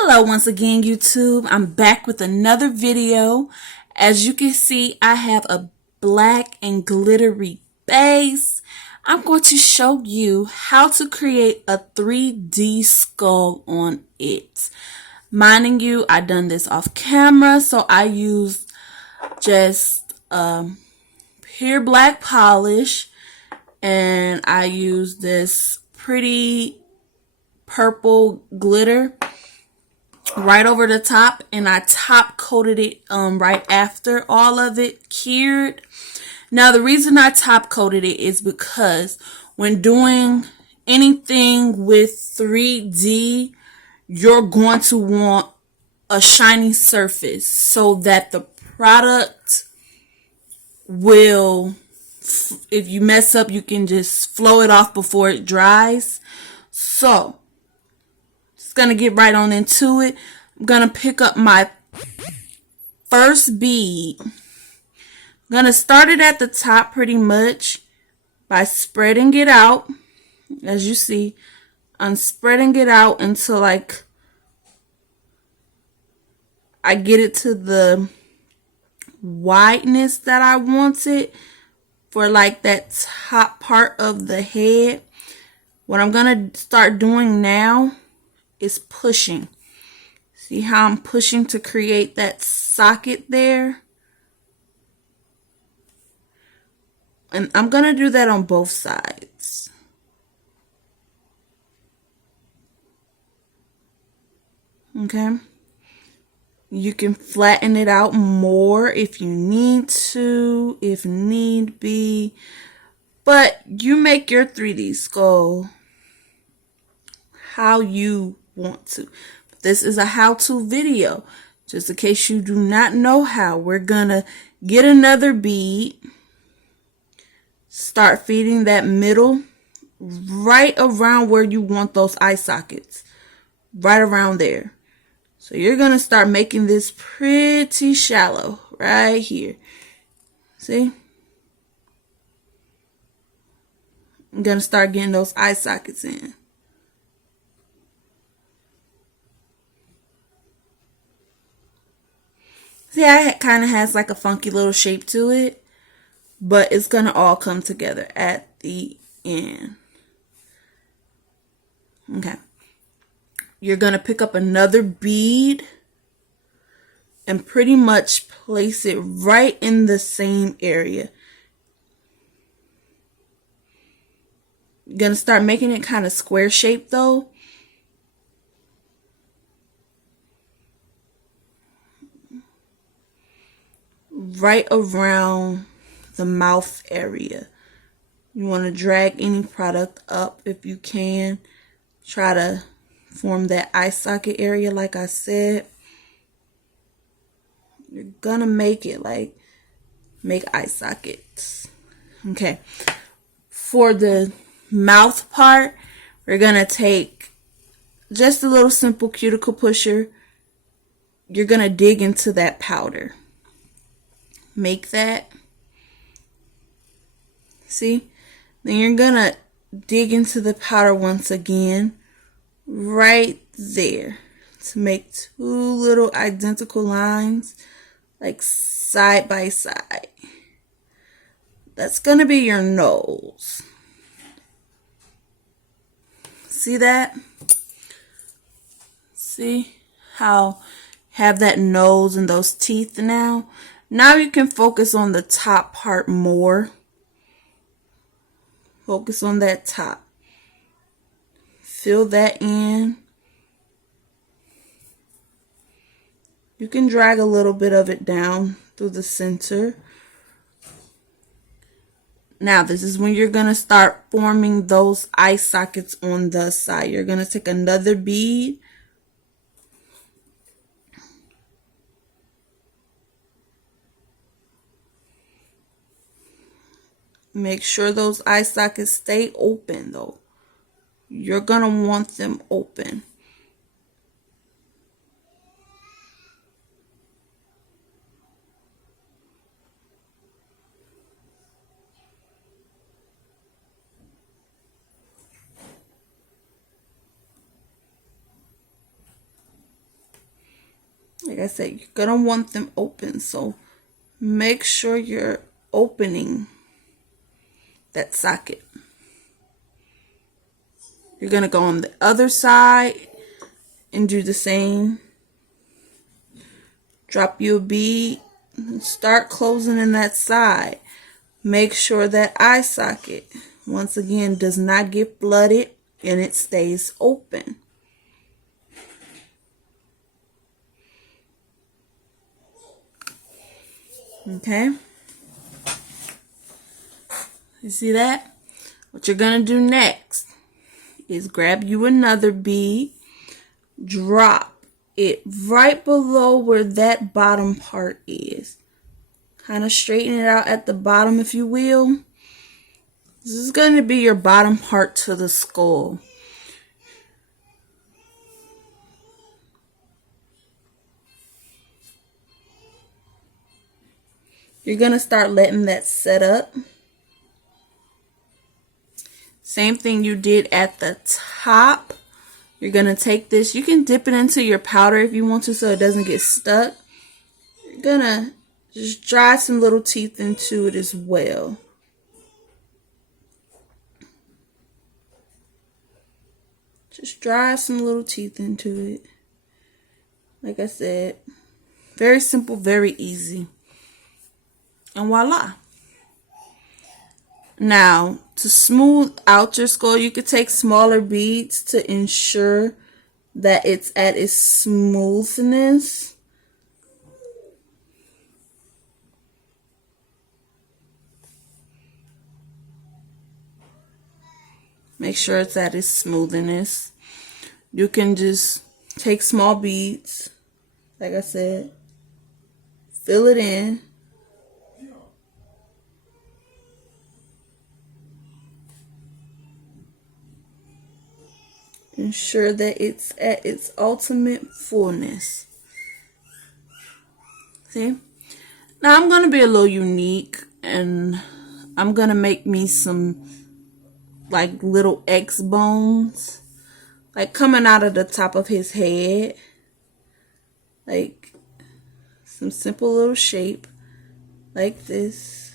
Hello once again, YouTube. I'm back with another video. As you can see, I have a black and glittery base. I'm going to show you how to create a 3D skull on it. Minding you, I done this off camera, so I used just pure black polish, and I used this pretty purple glitter right over the top, and I top coated it right after all of it cured. Now the reason I top coated it is because when doing anything with 3D, you're going to want a shiny surface so that the product will, if you mess up, you can just flow it off before it dries. So just gonna get right on into it. I'm gonna pick up my first bead. I'm gonna start it at the top pretty much by spreading it out. As you see, I'm spreading it out until like I get it to the wideness that I want it for, like that top part of the head. What I'm gonna start doing now is pushing. See how I'm pushing to create that socket there? And I'm gonna do that on both sides. Okay? You can flatten it out more if you need to, if need be. But you make your 3D skull how you want to. This is a how-to video. Just in case you do not know how, we're gonna get another bead. Start feeding that middle right around where you want those eye sockets. Right around there. So you're going to start making this pretty shallow right here. See? I'm going to start getting those eye sockets in. See, it kind of has like a funky little shape to it, but it's going to all come together at the end. Okay. You're going to pick up another bead and pretty much place it right in the same area. You're going to start making it kind of square shaped though. Right around the mouth area. You want to drag any product up if you can. Try to form that eye socket area like I said. You're gonna make it like make eye sockets. Okay. For the mouth part, we're gonna take just a little simple cuticle pusher. You're gonna dig into that powder. Make that. See? Then you're gonna dig into the powder once again. Right there to make two little identical lines, like side by side. That's gonna be your nose. See that? See how have that nose and those teeth now? Now you can focus on the top part more. Focus on that top. Fill that in. You can drag a little bit of it down through the center. Now this is when you're going to start forming those eye sockets on the side. You're going to take another bead. Make sure those eye sockets stay open though. You're going to want them open. Like I said, you're gonna want them open, so make sure you're opening that socket. You're gonna go on the other side and do the same. Drop you a bead and start closing in that side. Make sure that eye socket, once again, does not get flooded and it stays open. Okay? You see that? What you're gonna do next is grab you another bead, drop it right below where that bottom part is. Kind of straighten it out at the bottom, if you will. This is going to be your bottom part to the skull. You're going to start letting that set up. Same thing you did at the top. You're going to take this. You can dip it into your powder if you want to so it doesn't get stuck. You're going to just drive some little teeth into it as well. Just drive some little teeth into it. Like I said, very simple, very easy. And voila. Now, to smooth out your skull, you could take smaller beads to ensure that it's at its smoothness. Make sure it's at its smoothness. You can just take small beads, like I said, fill it in. Ensure that it's at its ultimate fullness. See? Now I'm going to be a little unique and I'm going to make me some like little X bones, like coming out of the top of his head. Like some simple little shape like this.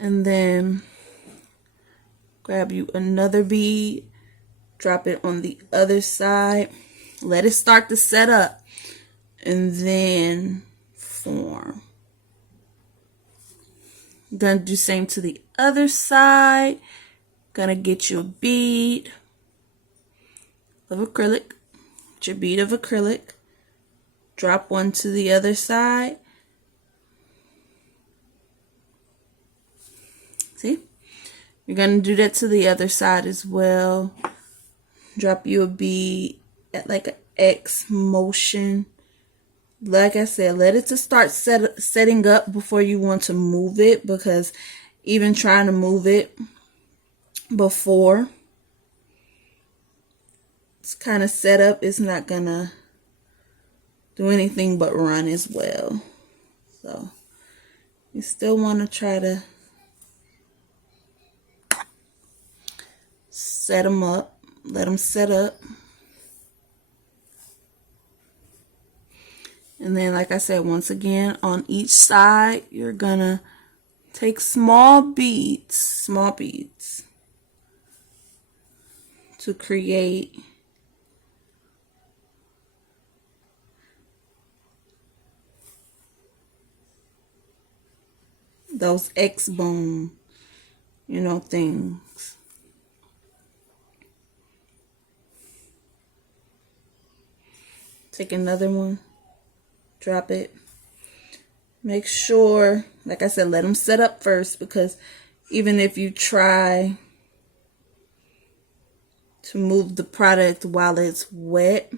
And then grab you another bead, drop it on the other side, let it start to set up, and then form. Gonna do same to the other side. Gonna get you a bead of acrylic, get your bead of acrylic, drop one to the other side. See? You're going to do that to the other side as well. Drop you a bead at like an X motion. Like I said, let it to start setting up before you want to move it, because even trying to move it before it's kind of set up, it's not going to do anything but run as well. So you still want to try to set them up, let them set up. And then, like I said, once again, on each side, you're gonna take small beads to create those X bone, things. Take another one, drop it. Make sure, like I said, let them set up first, because even if you try to move the product while it's wet,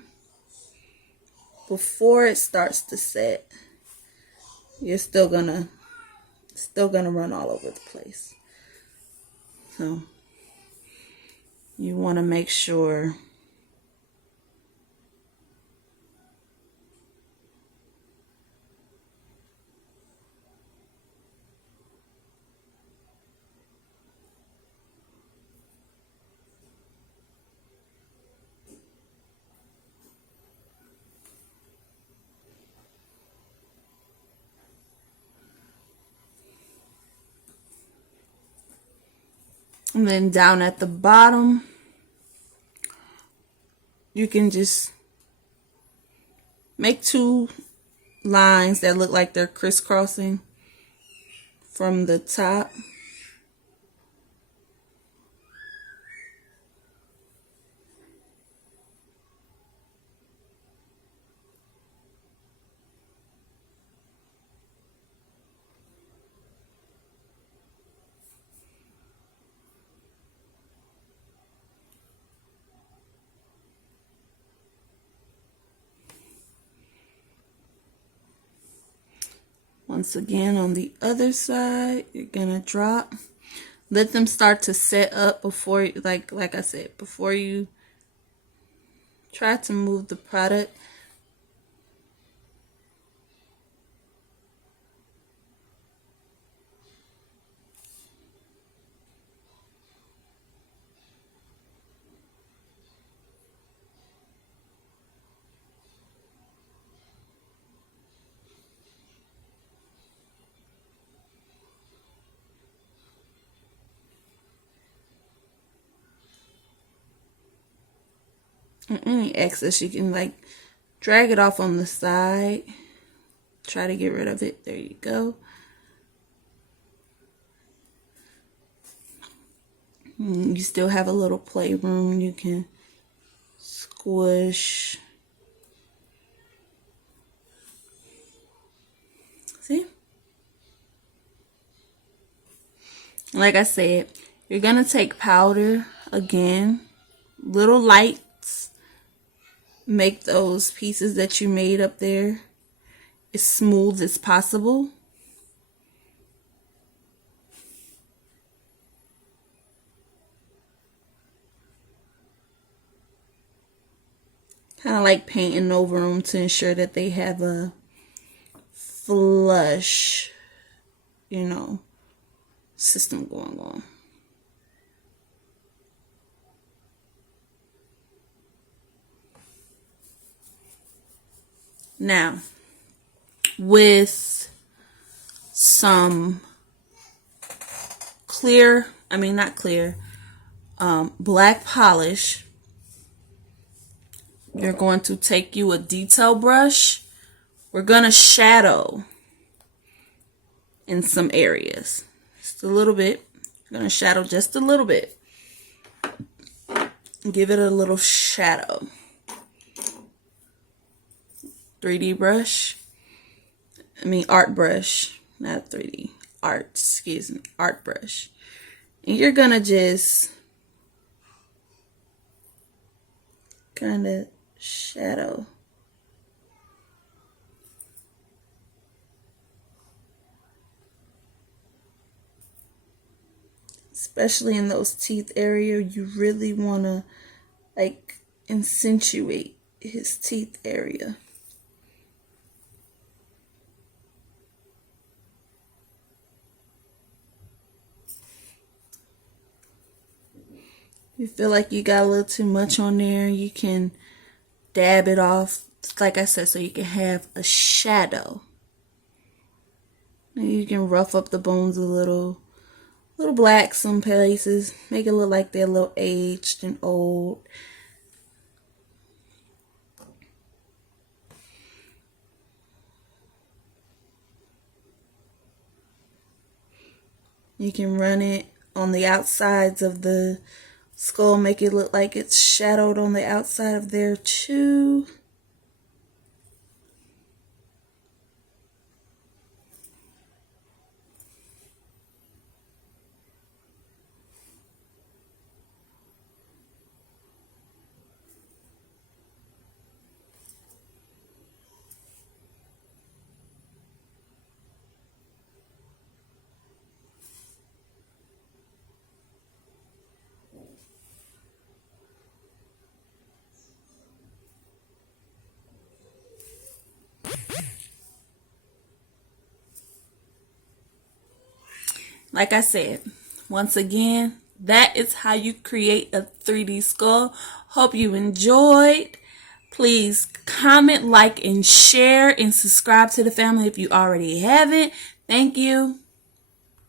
before it starts to set, you're still gonna run all over the place. So you want to make sure And then down at the bottom, you can just make 2 lines that look like they're crisscrossing from the top. Once again, on the other side, you're gonna drop. Let them start to set up before, like I said, before you try to move the product. And any excess, you can like drag it off on the side. Try to get rid of it. There you go. You still have a little playroom. You can squish. See? Like I said, you're gonna take powder again, little lights, make those pieces that you made up there as smooth as possible. Kind of like painting over them to ensure that they have a flush, system going on. Now, with some black polish, you're going to take you a detail brush. We're going to shadow in some areas. Just a little bit. We're going to shadow just a little bit. Give it a little shadow. 3D brush. Art brush. Not 3D. Art brush. And you're going to just kind of shadow. Especially in those teeth area, you really want to accentuate his teeth area. If you feel like you got a little too much on there, you can dab it off, like I said, so you can have a shadow. And you can rough up the bones a little black some places, make it look like they're a little aged and old. You can run it on the outsides of the skull, make it look like it's shadowed on the outside of there too. Like I said, once again, that is how you create a 3D skull. Hope you enjoyed. Please comment, like, and share, and subscribe to the family if you already haven't. Thank you.